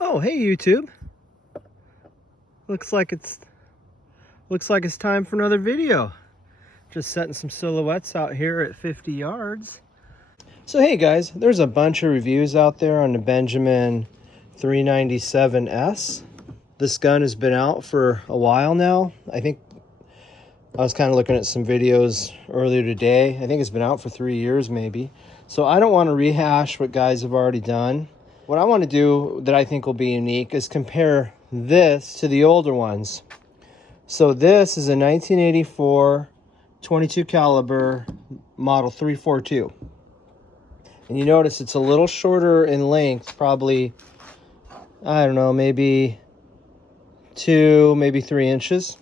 Oh, hey YouTube. Looks like it's time for another video. Just setting some silhouettes out here at 50 yards. So hey guys, there's a bunch of reviews out there on the Benjamin 397S. This gun has been out for a while now. I think I was kind of looking at some videos earlier today. I think it's been out for 3 years maybe. So I don't want to rehash what guys have already done. What I want to do that I think will be unique is compare this to the older ones. So this is a 1984 22 caliber model 342. And you notice it's a little shorter in length, probably, I don't know, maybe 2, maybe 3 inches.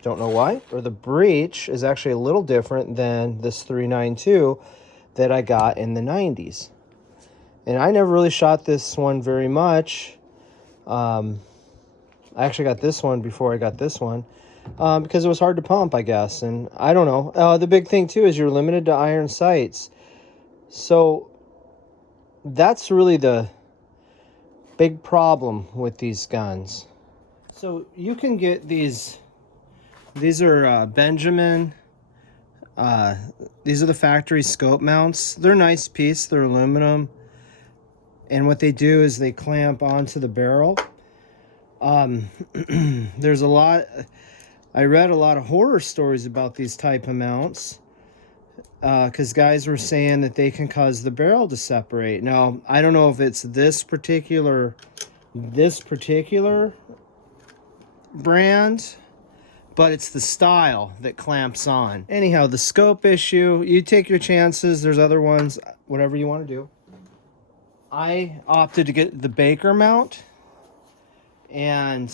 Don't know why. Or the breech is actually a little different than this 392 that I got in the 90s. And I never really shot this one very much. I actually got this one before I got this one because it was hard to pump, I guess. And I don't know. The big thing, too, is you're limited to iron sights. So that's really the big problem with these guns. So you can get these are Benjamin. These are the factory scope mounts. They're a nice piece. They're aluminum. And what they do is they clamp onto the barrel. There's a lot. I read a lot of horror stories about these type of mounts because guys were saying that they can cause the barrel to separate. Now, I don't know if it's this particular brand, but it's the style that clamps on. Anyhow, the scope issue, you take your chances. There's other ones, whatever you want to do. I opted to get the Baker mount, and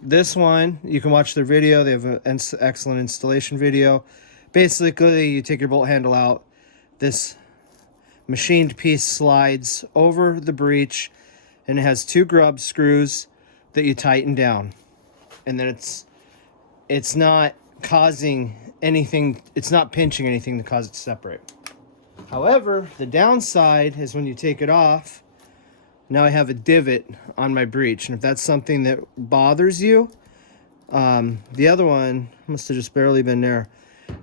this one, you can watch their video. They have an excellent installation video. Basically, you take your bolt handle out. This machined piece slides over the breech, and it has 2 grub screws that you tighten down. And then it's not causing anything, it's not pinching anything to cause it to separate. However, the downside is when you take it off, now I have a divot on my breech. And if that's something that bothers you, the other one must have just barely been there.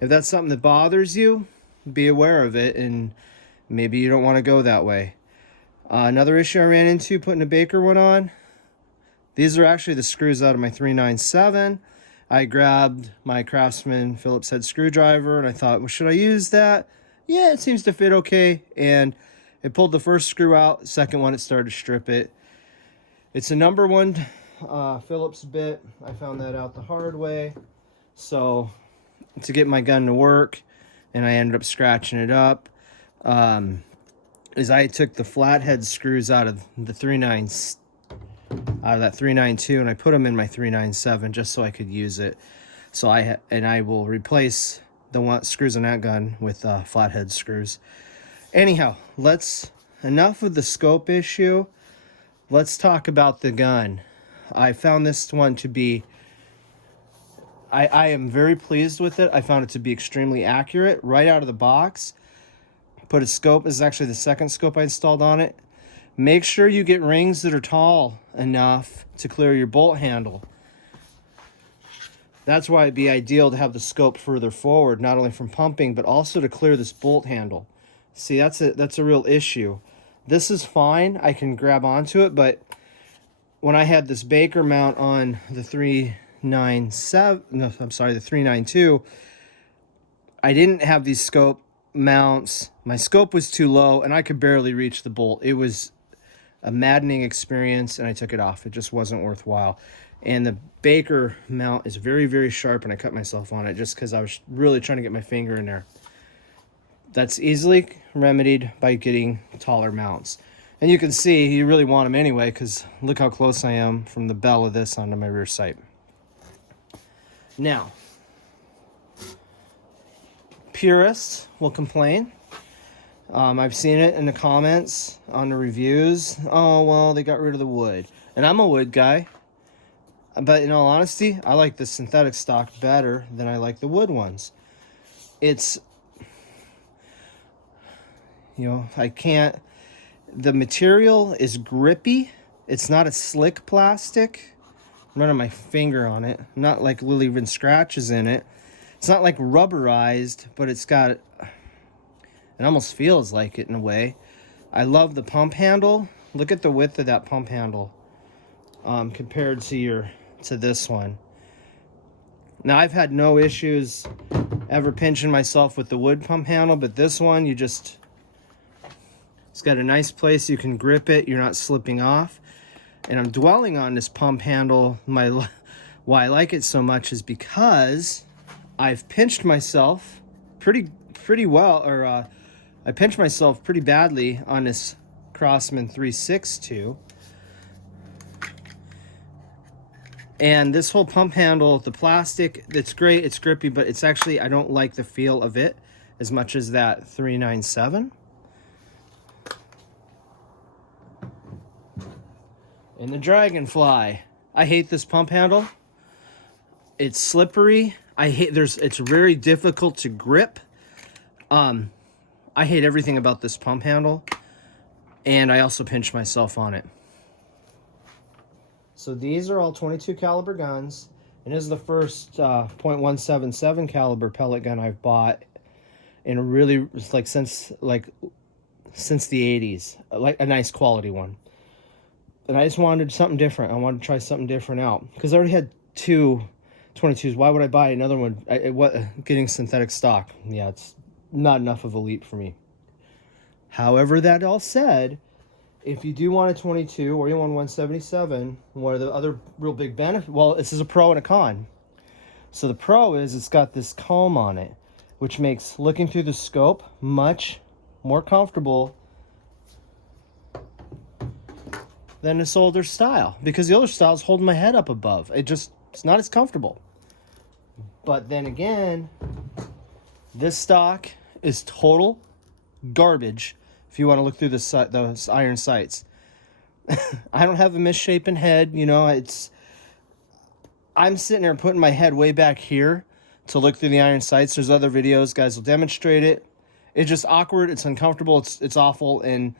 If that's something that bothers you, be aware of it, and maybe you don't want to go that way. Another issue I ran into putting a Baker one on, these are actually the screws out of my 397. I grabbed my Craftsman Phillips head screwdriver and I thought, well, should I use that? Yeah, it seems to fit okay. And it pulled the first screw out. Second one, it started to strip it. It's a number 1 Phillips bit. I found that out the hard way. So to get my gun to work, and I ended up scratching it up, is I took the flathead screws out of the 392 and I put them in my 397 just so I could use it. So I will replace the screws in that gun with flathead screws. Anyhow, enough of the scope issue. Let's talk about the gun. I found this one to be, I am very pleased with it. I found it to be extremely accurate right out of the box. Put a scope, this is actually the second scope I installed on it. Make sure you get rings that are tall enough to clear your bolt handle. That's why it'd be ideal to have the scope further forward, not only from pumping, but also to clear this bolt handle. See, that's a real issue. This is fine, I can grab onto it, but when I had this Baker mount on the 392, I didn't have these scope mounts. My scope was too low, and I could barely reach the bolt. It was a maddening experience, and I took it off. It just wasn't worthwhile. And the Baker mount is very, very sharp, and I cut myself on it just because I was really trying to get my finger in there. That's easily remedied by getting taller mounts. And you can see you really want them anyway, because look how close I am from the bell of this onto my rear sight. Now, purists will complain. I've seen it in the comments on the reviews. Oh, well, they got rid of the wood. And I'm a wood guy. But in all honesty, I like the synthetic stock better than I like the wood ones. It's, I can't, The material is grippy. It's not a slick plastic. I'm running my finger on it. Not like little even scratches in it. It's not like rubberized, but it's got, it almost feels like it in a way. I love the pump handle. Look at the width of that pump handle compared to this one. Now, I've had no issues ever pinching myself with the wood pump handle, but this one, it's got a nice place you can grip it. You're not slipping off. And I'm dwelling on this pump handle. Why I like it so much is because I've pinched myself pretty well, or I pinched myself pretty badly on this Crosman 362. And this whole pump handle, the plastic, it's great, it's grippy, but it's actually, I don't like the feel of it as much as that 397. And the Dragonfly. I hate this pump handle. It's slippery. It's very difficult to grip. I hate everything about this pump handle. And I also pinch myself on it. So these are all 22 caliber guns, and this is the first .177 caliber pellet gun I've bought in a really, like, since the 80s, like a nice quality one. And I just wanted something different. I wanted to try something different out because I already had two 22s. Why would I buy another one? Getting synthetic stock, yeah, it's not enough of a leap for me. However, that all said, if you do want a 22 or you want 177, one of the other real big benefits, well, this is a pro and a con. So the pro is it's got this comb on it, which makes looking through the scope much more comfortable than this older style, because the older style is holding my head up above. It's not as comfortable. But then again, this stock is total garbage if you want to look through those iron sights. I don't have a misshapen head, I'm sitting there putting my head way back here to look through the iron sights. There's other videos, guys will demonstrate it. It's just awkward, it's uncomfortable, it's awful, and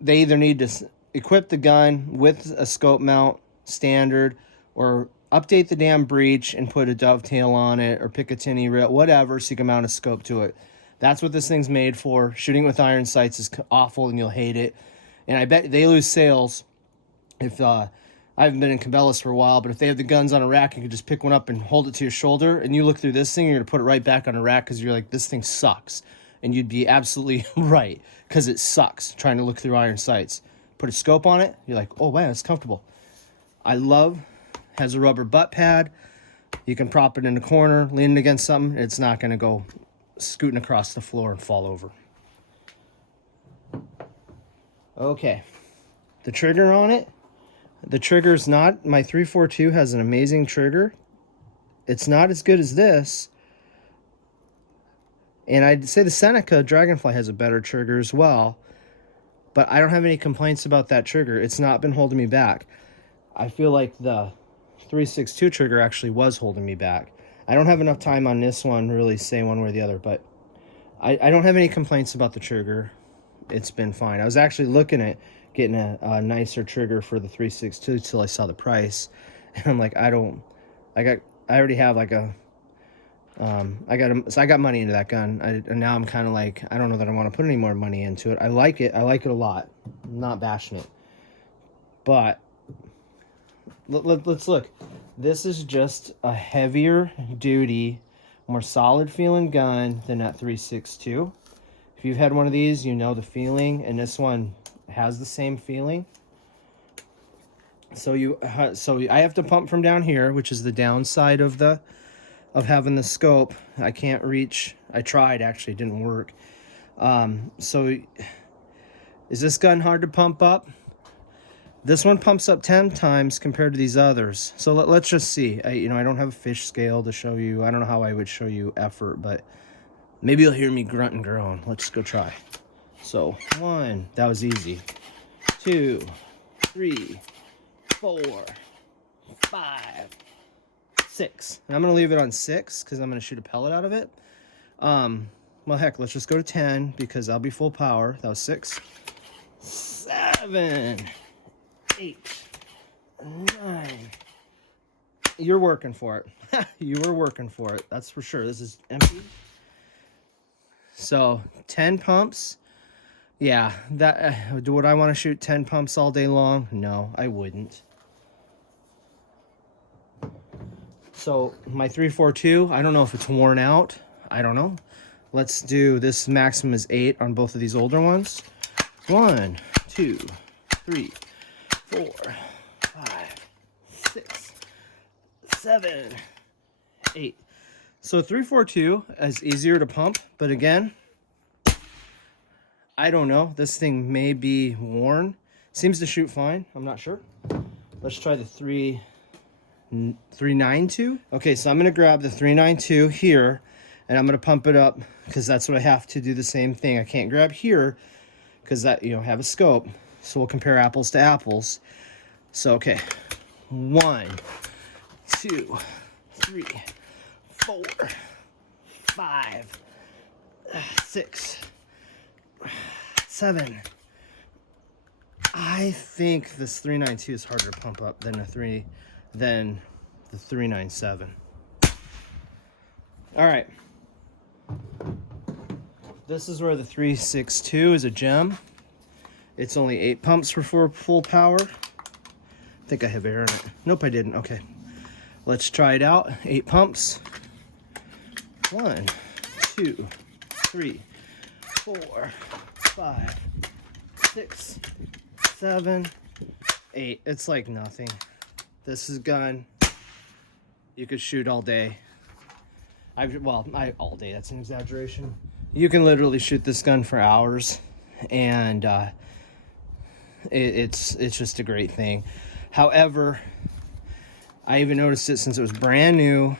they either need to equip the gun with a scope mount standard, or update the damn breech and put a dovetail on it, or Picatinny rail, whatever, so you can mount a scope to it. That's what this thing's made for. Shooting with iron sights is awful and you'll hate it. And I bet they lose sales if, I haven't been in Cabela's for a while, but if they have the guns on a rack, you can just pick one up and hold it to your shoulder, and you look through this thing, you're going to put it right back on a rack because you're like, this thing sucks. And you'd be absolutely right, because it sucks trying to look through iron sights. Put a scope on it, you're like, oh wow, it's comfortable. Has a rubber butt pad. You can prop it in a corner, lean it against something. It's not going to go scooting across the floor and fall over. Okay, the trigger on it. The trigger's not, my 342 has an amazing trigger. It's not as good as this. And I'd say the Seneca Dragonfly has a better trigger as well. But I don't have any complaints about that trigger. It's not been holding me back. I feel like the 362 trigger actually was holding me back. I don't have enough time on this one to really say one way or the other, but I don't have any complaints about the trigger. It's been fine. I was actually looking at getting a nicer trigger for the 362 till I saw the price, and I'm like, I already have like a, so I got money into that gun, and now I'm kind of like, I don't know that I want to put any more money into it. I like it a lot. I'm not bashing it, but let's look. This is just a heavier duty, more solid feeling gun than that 362. If you've had one of these, you know the feeling, and this one has the same feeling. So I have to pump from down here, which is the downside of having the scope. I can't reach. I tried, actually, it didn't work. So is this gun hard to pump up? This one pumps up 10 times compared to these others. So let's just see. I don't have a fish scale to show you. I don't know how I would show you effort, but maybe you'll hear me grunt and groan. Let's go try. So 1, that was easy. 2, 3, 4, 5, 6. And I'm going to leave it on 6 because I'm going to shoot a pellet out of it. Well, heck, let's just go to 10 because I'll be full power. That was 6. 7, 8, 9. You're working for it. You were working for it. That's for sure. This is empty. So 10 pumps. Yeah, that would I want to shoot 10 pumps all day long? No, I wouldn't. So my 342, I don't know if it's worn out. I don't know. Let's do this. Maximum is 8 on both of these older ones. 1, 2, 3, 4, 5, 6, 7, 8. So 342 is easier to pump, but again, I don't know. This thing may be worn. Seems to shoot fine. I'm not sure. Let's try the 392. Okay, so I'm gonna grab the 392 here, and I'm gonna pump it up because that's what I have to do. The same thing. I can't grab here because that, you know, have a scope. So we'll compare apples to apples. So okay, 1, 2, 3, 4, 5, 6, 7. I think this 392 is harder to pump up than the 397. All right. This is where the 362 is a gem. It's only 8 pumps for full power. I think I have air in it. Nope, I didn't. Okay. Let's try it out. 8 pumps. 1, 2, 3, 4, 5, 6, 7, 8. It's like nothing. This is a gun you could shoot all day. All day, that's an exaggeration. You can literally shoot this gun for hours, and it's just a great thing. However, I even noticed it since it was brand new,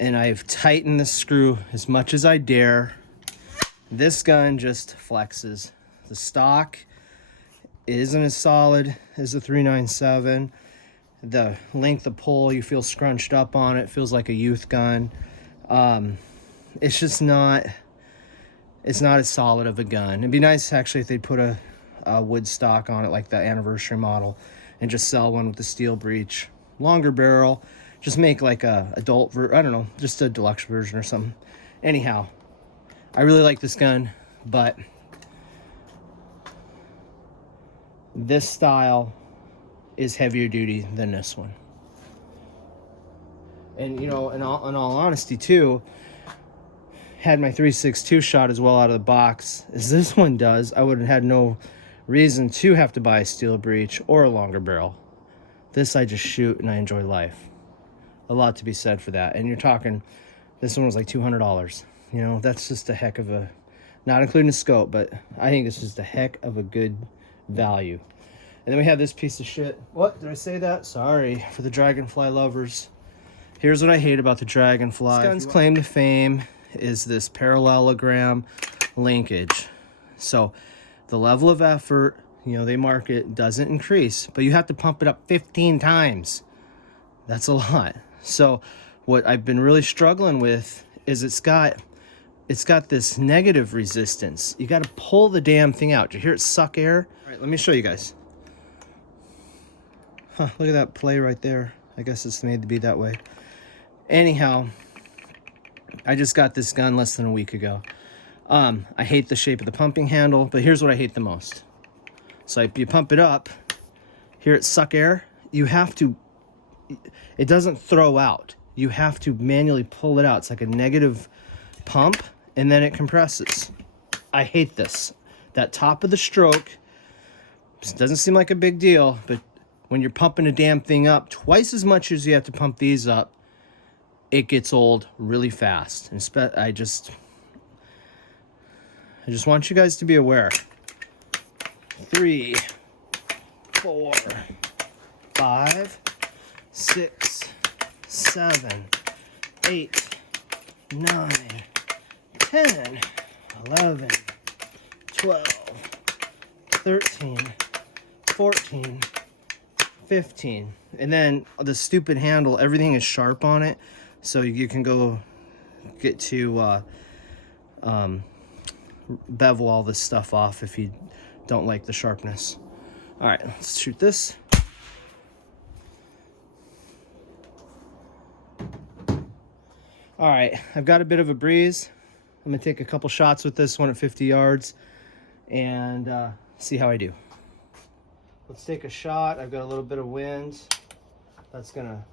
and I've tightened the screw as much as I dare. This gun just flexes. The stock isn't as solid as the 397. The length of pull, you feel scrunched up on it. Feels like a youth gun. It's just not. It's not as solid of a gun. It'd be nice actually if they'd put a wood stock on it, like the anniversary model, and just sell one with the steel breech, longer barrel. Just make like a adult I don't know, just a deluxe version or something. Anyhow, I really like this gun, but this style is heavier duty than this one. And you know, in all honesty too, had my 362 shot as well out of the box as this one does, I would have had no reason to have to buy a steel breech or a longer barrel. This I just shoot and I enjoy life. A lot to be said for that. And you're talking, this one was like $200. You know, that's just a heck of a, not including the scope, but I think this is a heck of a good value. And then we have this piece of shit. What, did I say that? Sorry for the Dragonfly lovers. Here's what I hate about the Dragonfly. This gun's claim to fame is this parallelogram linkage. So the level of effort, you know, they mark it, doesn't increase, but you have to pump it up 15 times. That's a lot. So what I've been really struggling with is it's got this negative resistance. You got to pull the damn thing out. Do you hear it suck air? All right, let me show you guys. Huh, look at that play right there. I guess it's made to be that way. Anyhow, I just got this gun less than a week ago. I hate the shape of the pumping handle, but here's what I hate the most. So if you pump it up, hear it suck air, you have to, it doesn't throw out. You have to manually pull it out. It's like a negative pump, and then it compresses. I hate this. That top of the stroke, doesn't seem like a big deal, but when you're pumping a damn thing up twice as much as you have to pump these up, it gets old really fast. And I just want you guys to be aware. 3, 4, 5, 6, 7, 8, 9, 10, 11, 12, 13, 14, 15. And then the stupid handle, everything is sharp on it. So you can go get to bevel all this stuff off if you don't like the sharpness. All right, let's shoot this. All right, I've got a bit of a breeze. I'm gonna take a couple shots with this one at 50 yards and see how I do. Let's take a shot. I've got a little bit of wind. That's gonna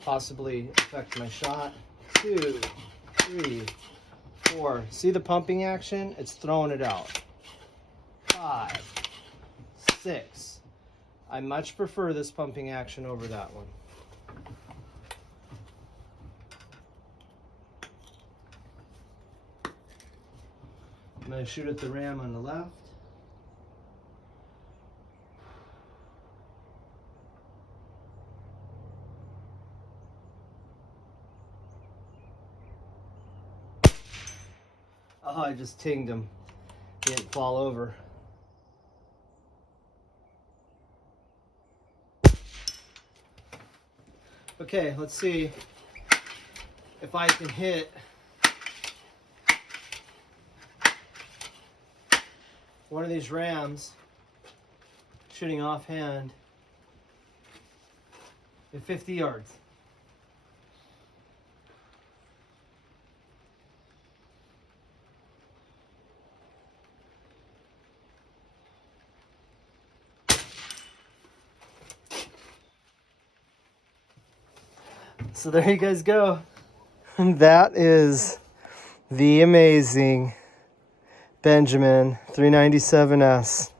possibly affect my shot. 2, 3, 4. See the pumping action? It's throwing it out. 5, 6. I much prefer this pumping action over that one. I'm going to shoot at the ram on the left. Oh, I just tinged him. He didn't fall over. Okay, let's see if I can hit one of these rams shooting offhand at 50 yards. So there you guys go. That is the amazing Benjamin 397S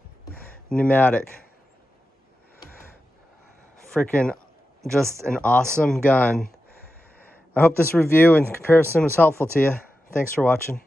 pneumatic. Freaking just an awesome gun. I hope this review and comparison was helpful to you. Thanks for watching.